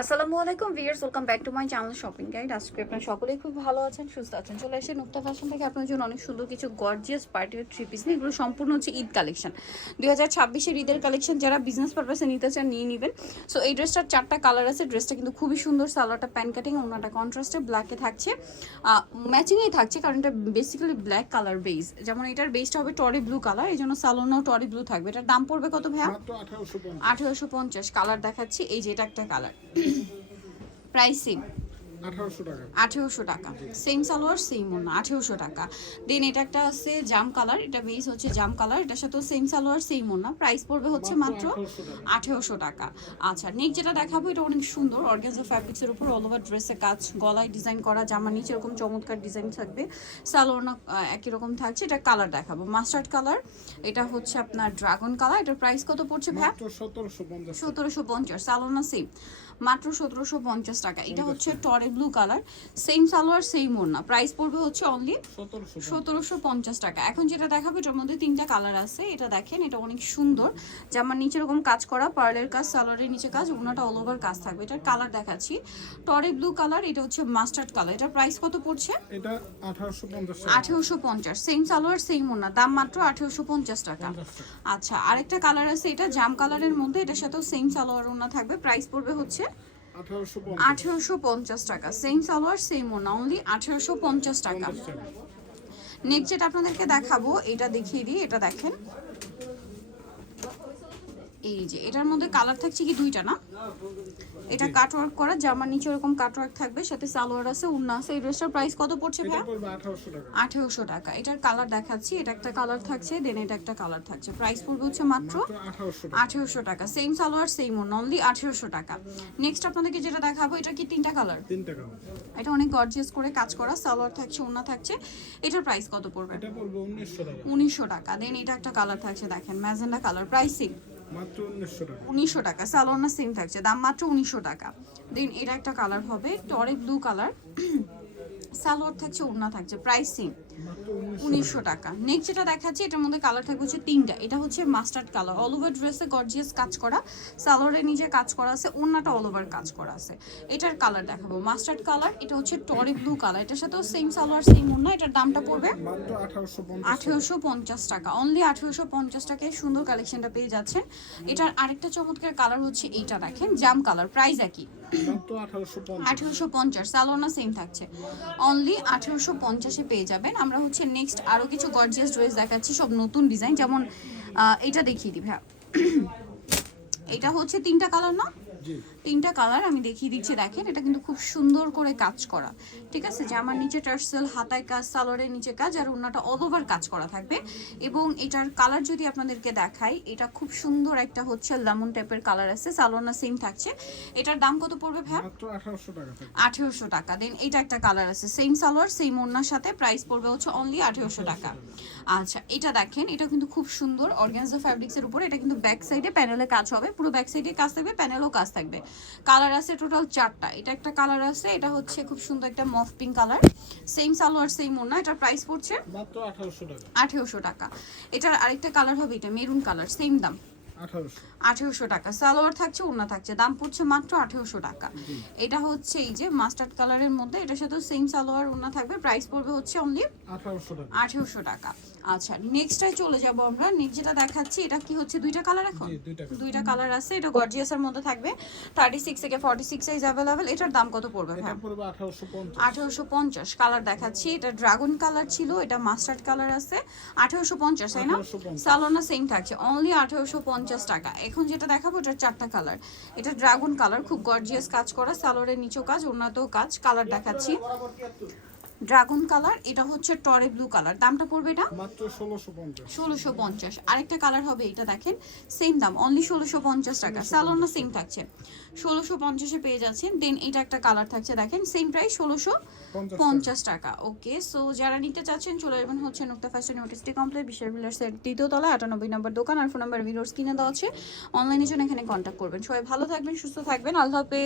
আসসালামু আলাইকুম viewers welcome back to my channel shopping guide. আজকে আপনারা সকলেই খুব ভালো আছেন সুস্থ আছেন। চলে এসে নুক্তা ফ্যাশন থেকে। আপনার জন্য অনেক সুন্দর কিছু গর্জিয়াস পার্টি থ্রি পিস নিয়ে। এগুলো সম্পূর্ণ হচ্ছে ঈদ কালেকশন দুই হাজার ছাব্বিশের ঈদের কালেকশন যারা বিজনেস পারপাসে নিতে চান নিয়ে নেবেন। সো এই ড্রেসটার চারটা কালার আছে। ড্রেসটা কিন্তু খুবই সুন্দর। সালোয়ারটা প্যান কাটিং ওনাটা কন্ট্রাস্টে ব্ল্যাকে থাকছে। ম্যাচিংয়েই থাকছে কারণ এটা বেসিক্যালি ব্ল্যাক কালার বেস যেমন এটার বেসটা হবে টরি ব্লু কালার এই জন্য সালোনাও টরি ব্লু থাকবে। এটার দাম পড়বে কত ভাইয়া? আঠারোশো আঠেরোশো পঞ্চাশ। কালার দেখাচ্ছি। এই যে এটা একটা কালার প্রাইস সেম আঠারোশো টাকা। সেম সালোয়ার সেম ওনা আঠেরোশো টাকা। দেন এটা একটা আছে জাম কালার এটা বেস হচ্ছে জাম কালার এটার সাথেও সেম সালোয়ার সেম ওনা প্রাইস পড়বে হচ্ছে মাত্র আঠেরোশো টাকা। আচ্ছা নেক্সট যেটা দেখাবো এটা অনেক সুন্দর। অর্গানজা ফ্যাব্রিক্সের উপর অল ওভার ড্রেসে কাজ গলায় ডিজাইন করা জামা নিচে এরকম চমৎকার ডিজাইন থাকবে। সালোয়ার একই রকম থাকছে। এটা কালার দেখাবো। মাস্টার্ড কালার এটা হচ্ছে আপনার ড্রাগন কালার এটার প্রাইস কত পড়ছে পঞ্চাশ। সতেরোশো পঞ্চাশ। সালোনা সেম মাত্র সতেরোশো পঞ্চাশ টাকা। এটা হচ্ছে টরে blue colour. Same salwar same ওড়না। প্রাইস পড়বে হচ্ছে অনলি সতেরোশো পঞ্চাশ। টাকা। এখন যেটা দেখাবো এটার মধ্যে তিনটা কালার আছে। এটা দেখেন এটা অনেক সুন্দর। জামার নিচে এরকম কাজ করা পার্লের কাজ সালোয়ারের নিচে কাজ ওনাটা অল ওভার কাজ থাকবে। এটার কালার দেখাচ্ছি। টরে ব্লু কালার এটা হচ্ছে মাস্টার্ড কালার এটার প্রাইস কত পড়ছে? এটা আঠারোশো পঞ্চাশ সেম সালোয়ার সেম ওনা দাম মাত্র আঠেরোশো পঞ্চাশ টাকা। আচ্ছা আরেকটা কালার আছে। এটা জাম কালারের মধ্যে। এটার সাথেও সেম সালোয়ার ওনা থাকবে। প্রাইস পড়বে হচ্ছে আঠারোশো পঞ্চাশ টাকা। সেম সালোয়ার সেম ওনা অনলি আঠেরোশো পঞ্চাশ টাকা। নেক্সট যেটা আপনাদেরকে দেখাবো এটা দেখিয়ে দিই এটা দেখেন। এই যে এটার মধ্যে কালার থাকছে কি দুইটা না? এটা কাটওয়ার্ক করা জামার নিচে এরকম কাটওয়ার্ক থাকবে সাথে সালোয়ার আছে উন্না আছে এই ড্রেসটার প্রাইস কত পড়ছে পড়বে আঠারোশো টাকা। এটার কালার দেখাচ্ছি এটা একটা কালার থাকছে দেন এটা একটা কালার থাকছে। প্রাইস পড়বে হচ্ছে মাত্র আঠারোশো টাকা। সেম সালোয়ার সেম ওন অনলি আঠেরোশো টাকা। নেক্সট আপনাদেরকে যেটা দেখাবো এটা কি তিনটা কালার এটা অনেক গর্জিয়াস করে কাজ করা সালোয়ার থাকছে ওনা থাকছে। এটার প্রাইস কত পড়বে? উনিশশো টাকা। দেন এটা একটা কালার থাকছে দেখেন ম্যাজেন্ডা কালার প্রাইস উনিশশো টাকা। উনিশশো টাকা। সালোয়ার না সেম থাকছে। দাম মাত্র উনিশশো টাকা। দেন এটা একটা কালার হবে টরে ব্লু কালার সালোয়ার থাকছে, ওড়না থাকছে প্রাইস সেম উনিশশো টাকা। নেক্সট যেটা দেখাচ্ছি এটার মধ্যে কালার থাকবে হচ্ছে তিনটা। এটা হচ্ছে মাস্টার্ড কালার অল ওভার ড্রেসে গর্জিয়াস কাজ করা। সালোয়ারের নিচে কাজ করা আছে অল ওভার কাজ করা আছে। এটার কালার দেখাবো। মাস্টার্ড কালার এটা হচ্ছে টরে ব্লু কালার এটার সাথেও সেম সালোয়ার সেম এটার দামটা পড়বে আঠারোশো পঞ্চাশ টাকা। অনলি আঠেরোশো পঞ্চাশ টাকায় সুন্দর কালেকশনটা পেয়ে যাচ্ছেন। এটার আরেকটা চমৎকার কালার হচ্ছে এইটা দেখেন জাম কালার প্রাইস একই। আঠারোশো পঞ্চাশ। সালোনা সেম থাকছে। অনলি আঠেরোশো পঞ্চাশে পেয়ে যাবেন। আমরা হচ্ছে নেক্সট আরও কিছু গর্জিয়াস ড্রেস দেখাচ্ছি, সব নতুন ডিজাইন যেমন এটা দেখিয়ে দিবি ভাইয়া। এটা হচ্ছে তিনটা কালার না? তিনটা কালার আমি দেখিয়ে দিচ্ছি দেখেন এটা কিন্তু খুব সুন্দর করে কাজ করা। ঠিক আছে? জামার নিচে টার্সেল হাতায় কাজ সালোয়ারের নিচে কাজ আর ওনাটা অল ওভার কাজ করা থাকবে। এবং এটার কালার যদি আপনাদেরকে দেখাই এটা খুব সুন্দর একটা হচ্ছে লেমন টাইপের কালার আছে সালোয়ার না সেম থাকছে। এটার দাম কত পড়বে মাত্র আঠারোশো টাকা আঠেরোশো টাকা। দেন এটা একটা কালার আছে সেম সালোয়ার সেম ওড়নার সাথে প্রাইস পড়বে হচ্ছে অনলি আঠেরোশো টাকা। আচ্ছা এটা দেখেন এটা কিন্তু খুব সুন্দর। অর্গানজা ফ্যাব্রিক্সের উপর এটা কিন্তু ব্যাক সাইডে প্যানেলে কাজ হবে। পুরো ব্যাক সাইডে কাজ থাকবে প্যানেলও কাজ থাকবে। কালার আছে টোটাল চারটা। এটা একটা কালার আছে এটা হচ্ছে খুব সুন্দর একটা মফ pink colour same salwar same ওড়না এটার প্রাইস পড়ছে মাত্র আঠারোশো টাকা। আঠেরোশো টাকা। এটার আরেকটা কালার হবে এটা মেরুন কালার সেম দাম। আঠারোশো। টাকা। সালোয়ার থাকছে ওড়না থাকছে দাম পড়ছে মাত্র আঠেরোশো টাকা। এটা হচ্ছে এই যে মাস্টার্ড কালারের মধ্যে এটার সাথে সেম সালোয়ার ওড়না থাকবে। প্রাইস পড়বে হচ্ছে অনলি আঠেরোশো টাকা। আচ্ছা নেক্সটটায় চলে যাব আমরা। নেক্সট যেটা দেখাচ্ছি এটা কি হচ্ছে? দুইটা কালার এখন? দুইটা কালার আছে এটা গর্জিয়াসের মধ্যে থাকবে। থার্টি সিক্স থেকে ফর্টি সিক্স সাইজ অ্যাভেলেবেল এটার দাম কত পড়বে এটা পড়বে আঠারোশো পঞ্চাশ। আঠেরোশো পঞ্চাশ কালার দেখাচ্ছি। এটা ড্রাগন কালার ছিল এটা মাস্টার্ড কালার আছে। আঠেরোশো পঞ্চাশ তাই না? 1850 সালোনা সেম থাকছে। অনলি আঠেরোশো পঞ্চাশ টাকা। এখন যেটা দেখাবো এটার চারটা কালার এটা ড্রাগন কালার খুব গর্জিয়াস কাজ করা। সালোয়ারের নিচেও কাজ ওনাতেও কাজ। কালার দেখাচ্ছি। ড্রাগন কালার এটা হচ্ছে টরে ব্লু কালার। দামটা পড়বে এটা? মাত্র ষোলোশো পঞ্চাশ। ষোলোশো পঞ্চাশ। আরেকটা কালার হবে এটা দেখেন সেম দাম অনলি ষোলোশো পঞ্চাশ টাকা। সালোনা সেম থাকছে। ষোলোশো পঞ্চাশে পেয়ে যাচ্ছেন দেন এটা একটা কালার থাকছে দেখেন সেম প্রাইস ষোলোশো পঞ্চাশ পঞ্চাশ টাকা। ওকে সো যারা নিতে চাচ্ছেন চলে যাবেন হচ্ছে নুক্তা ফ্যাশন নোটিসটি কমপ্লেক্স বিশাল বিলার সেট দ্বিতীয় তলা আটানব্বই নম্বর দোকান আর ফোন নাম্বার ভিডিওস কিনে দেওয়া আছে অনলাইনের জন্য এখানে কন্ট্যাক্ট করবেন। সবাই ভালো থাকবেন সুস্থ থাকবেন আল্লাহ হাফেজ।